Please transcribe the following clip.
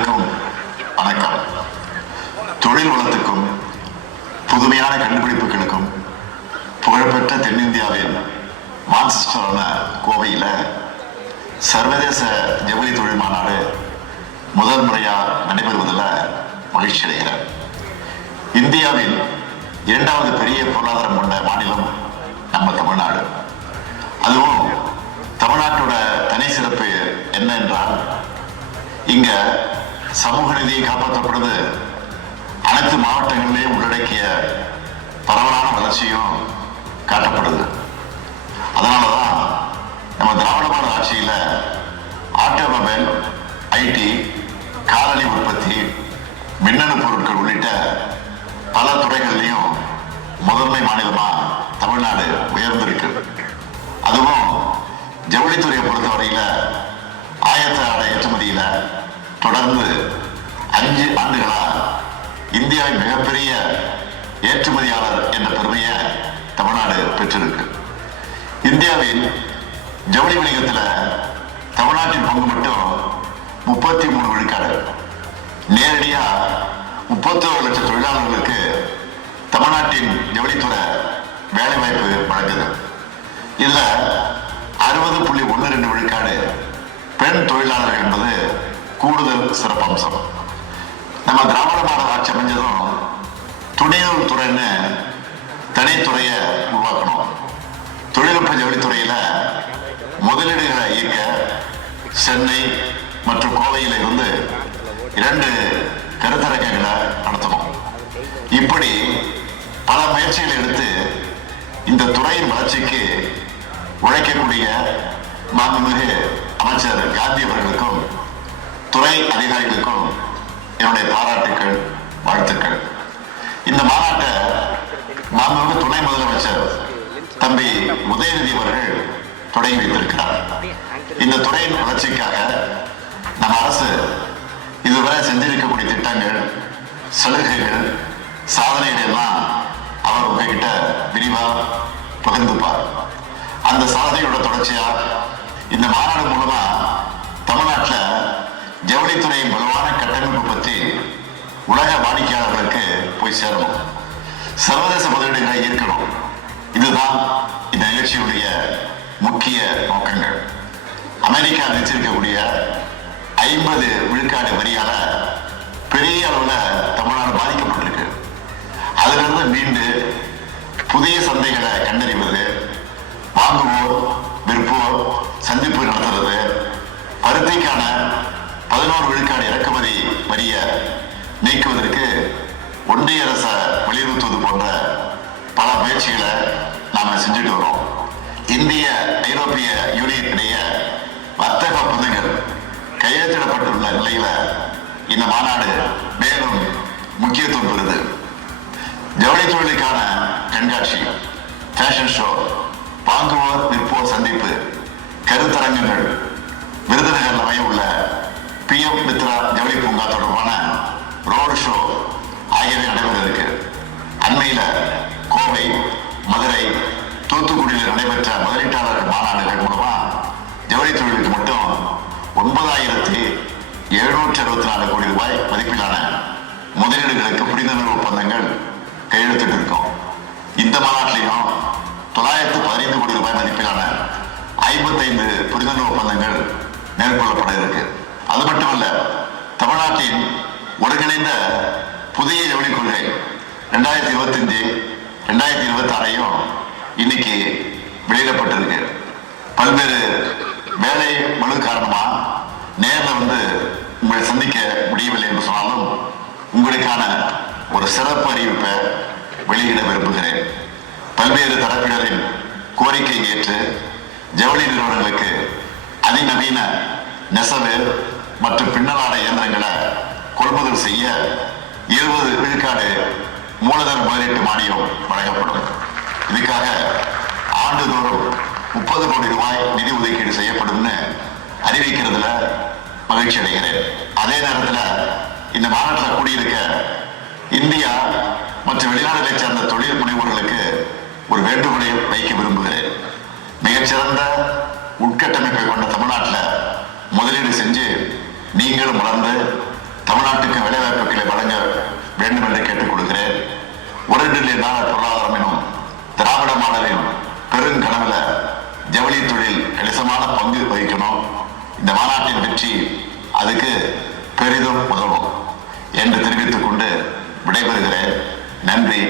அனைவருக்கும் வணக்கம். தொழில் வளத்துக்கும் புதுமையான கண்டுபிடிப்புகளுக்கும் புகழ்பெற்ற தென்னிந்தியாவின் மான்செஸ்டரான கோவையில் சர்வதேச ஜவுளி தொழில் மாநாடு முதல் முறையாக நடைபெறுவதில் மகிழ்ச்சி அடைகிறார். இந்தியாவின் இரண்டாவது பெரிய பொருளாதாரம் கொண்ட மாநிலம் நம்ம தமிழ்நாடு. அதுவும் தமிழ்நாட்டோட தனி சிறப்பு என்ன என்றால், இங்க சமூக நீதியை காப்பாற்றப்படுது அனைத்து மாவட்டங்களிலேயும் உள்ளடக்கிய பரவலான வளர்ச்சியும் காட்டப்படுது. அதனாலதான் நம்ம திராவிட மாடல் ஆட்சியில ஆட்டோமொபைல், ஐடி, காலணி உற்பத்தி, மின்னணு பொருட்கள் உள்ளிட்ட பல துறைகள்லையும் முதன்மை மாநிலமா தமிழ்நாடு உயர்ந்திருக்கு. அதுவும் ஜவுளித்துறையை பொறுத்தவரையில ஆயத்த ஆடை ஏற்றுமதியில தொடர்ந்து 5 ஆண்டுகளா இந்தியாவின் மிகப்பெரிய ஏற்றுமதியாளர் என்ற பெருமையை தமிழ்நாடு பெற்றிருக்கு. இந்தியாவின் ஜவுளி வணிகத்தில் தமிழ்நாட்டின் பங்கு மட்டும் 33 விழுக்காடு. நேரடியா 31 லட்சம் தொழிலாளர்களுக்கு தமிழ்நாட்டின் ஜவுளித்துறை வேலை வாய்ப்பு வழங்குது. இதுல 60.12 விழுக்காடு பெண் தொழிலாளர்கள் என்பது கூடுதல் சிறப்பம்சம். நம்ம திராவிட மாடல் ஆட்சி அமைஞ்சதும் துணைநூல் துறைன்னு தனித்துறையை உருவாக்கணும். தொழில்நுட்ப ஜவுளித்துறையில முதலீடுகளை இயக்க சென்னை மற்றும் கோவையில் இருந்து 2 கருத்தரங்குகளை நடத்தணும். இப்படி பல முயற்சிகளை எடுத்து இந்த துறையின் வளர்ச்சிக்கு உழைக்கக்கூடிய மாண்புமிகு அமைச்சர் காந்தி அவர்களுக்கும் துறை அதிகாரிகளுக்கும் என்னுடைய பாராட்டுக்கள், வாழ்த்துக்கள். இந்த மாநாட்டை மாண்புமிகு துணை முதலமைச்சர் தம்பி உதயநிதி அவர்கள் தொடங்கி வைத்திருக்கிறார். இந்த துறையின் வளர்ச்சிக்காக நம்ம அரசு இதுவரை செஞ்சிருக்கக்கூடிய திட்டங்கள், சலுகைகள், சாதனைகள் எல்லாம் அவர் உங்ககிட்ட விரிவா பகிர்ந்துப்பார். அந்த சாதனையோட தொடர்ச்சியா இந்த மாநாடு மூலமா தமிழ்நாட்டில் ஜவுளித்துறையின் வலுவான கட்டமைப்பு பற்றி உலக வாடிக்கையாளர்களுக்கு போய் சேரணும். சர்வதேச முதலீடுகளை ஈர்க்கணும். இதுதான் இந்த நிகழ்ச்சியுடைய முக்கிய நோக்கங்கள். அமெரிக்கா விதிச்சிருக்கக்கூடிய 50 விழுக்காடு வரியால பெரிய அளவில் தமிழ்நாடு பாதிக்கப்பட்டிருக்கு. அதிலிருந்து மீண்டு புதிய சந்தைகளை கண்டறிவது, வாங்குவோர் விற்போர் சந்திப்பு நடத்துறது, பருத்திக்கான 11 விழுக்காடு இறக்குமதி வரிய நீக்குவதற்கு ஒன்றிய அரசை வலியுறுத்துவது போன்ற பல முயற்சிகளை நாம செஞ்சுட்டு வரோம். இந்திய ஐரோப்பிய யூனியன் இடையே வர்த்தக ஒப்பந்தங்கள் கையெழுத்திடப்பட்டுள்ள நிலையில இந்த மாநாடு மேலும் முக்கியத்துவம் பெறுது. ஜவுளி தொழிலுக்கான கண்காட்சி, ஃபேஷன் ஷோ, வாங்குவோர் விற்போர் சந்திப்பு, கருத்தரங்குகள், விருதுநகர் அமைய உள்ள PM மித்ரா ஜவுளி பூங்கா தொடர்பான ரோடு ஷோ ஆகியவை நடைபெற இருக்கு. அண்மையில கோவை, மதுரை, தூத்துக்குடியில் நடைபெற்ற முதலீட்டாளர்கள் மாநாடுகள் மூலமா ஜவுளி தொழிலுக்கு மட்டும் 9,764 கோடி ரூபாய் மதிப்பிலான முதலீடுகளுக்கு புரிந்துணர்வு ஒப்பந்தங்கள் கையெழுத்திட்டு இருக்கோம். இந்த மாநாட்டிலையும் 915 கோடி ரூபாய் மதிப்பிலான 55 புரிந்துணர்வு ஒப்பந்தங்கள் மேற்கொள்ளப்பட இருக்கு. அது மட்டுமல்ல, தமிழ்நாட்டின் ஒருங்கிணைந்த புதிய ஜவுளி கொள்கை 2025-2026 இன்னைக்கு வெளியிடப்பட்டிருக்கு. பல்வேறு வேலை மனு காரணமா நேரில் உங்களை சந்திக்க முடியவில்லை என்று சொன்னாலும் உங்களுக்கான ஒரு சிறப்பு அறிவிப்பை வெளியிட விரும்புகிறேன். பல்வேறு தரப்பினரின் கோரிக்கை ஏற்று ஜவுளி நிறுவனங்களுக்கு அதிநவீன நெசவு மற்றும் பின்னலாடை இயந்திரங்களை கொள்முதல் செய்ய 20 விழுக்காடு மூலதன முதலீட்டு மானியம் வழங்கப்படும். இதுக்காக ஆண்டுதோறும் 30 கோடி ரூபாய் நிதி ஒதுக்கீடு செய்யப்படும் அறிவிக்கிறதுல மகிழ்ச்சி அடைகிறேன். அதே நேரத்தில் இந்த மாநாட்டில் கூடியிருக்க இந்தியா மற்றும் வெளிநாடுகளை சேர்ந்த தொழில் முனைவோர்களுக்கு ஒரு வேண்டுகோளை வைக்க விரும்புகிறேன். மிகச்சிறந்த உட்கட்டமைப்பை கொண்ட தமிழ்நாட்டில் முதலீடு செஞ்சு நீங்களும் வளர்ந்து தமிழ்நாட்டுக்கு வேலைவாய்ப்புகளை வழங்க வேண்டும் என்று கேட்டுக் கொடுக்கிறேன். 1 டிரில்லியன் டாலர் பொருளாதாரம் எனும் திராவிட மாடலின் பெருங்கனவுல ஜவுளி தொழில் கணிசமான பங்கு வகிக்கணும். இந்த மாநாட்டின் வெற்றி அதுக்கு பெரிதும் உதவும் என்று தெரிவித்துக் கொண்டு விடைபெறுகிறேன். நன்றி.